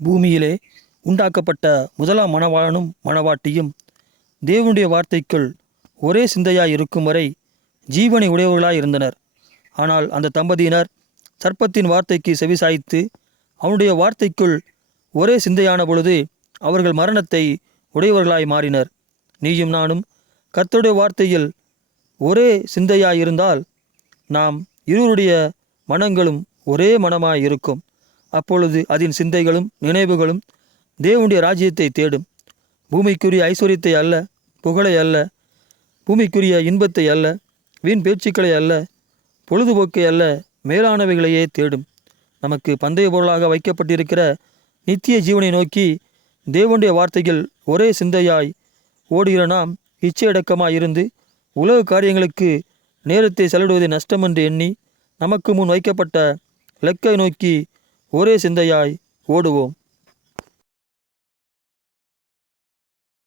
பூமியிலே உண்டாக்கப்பட்ட முதலாம் மணவாளனும் மணவாட்டியும் தேவனுடைய வார்த்தைக்குள் ஒரே சிந்தையாய் இருக்கும் வரை ஜீவனை உடையவர்களாய் இருந்தனர். ஆனால் அந்த தம்பதியினர் சர்ப்பத்தின் வார்த்தைக்கு செவிசாய்த்து அவனுடைய வார்த்தைக்குள் ஒரே சிந்தையான பொழுது அவர்கள் மரணத்தை உடையவர்களாய் மாறினர். நீயும் நானும் கர்த்தருடைய வார்த்தையில் ஒரே சிந்தையாயிருந்தால் நாம் இருவருடைய மனங்களும் ஒரே மனமாய் இருக்கும் அப்பொழுது அதன் சிந்தைகளும் நினைவுகளும் தேவனுடைய ராஜ்யத்தை தேடும். பூமிக்குரிய ஐஸ்வர்யத்தை அல்ல புகழை அல்ல பூமிக்குரிய இன்பத்தை அல்ல வீண் பேச்சுக்களை அல்ல பொழுதுபோக்கை அல்ல மேலானவைகளையே தேடும். நமக்கு பந்தய பொருளாக வைக்கப்பட்டிருக்கிற நித்திய ஜீவனை நோக்கி தேவனுடைய வார்த்தைகள் ஒரே சிந்தையாய் ஓடுகிற நாம் இச்சையடக்கமாய் இருந்து உலக காரியங்களுக்கு நேரத்தை செலவிடுவதை நஷ்டம் என்று எண்ணி நமக்கு முன் வைக்கப்பட்ட லெக்கை நோக்கி ஒரே சிந்தையாய் ஓடுவோம்.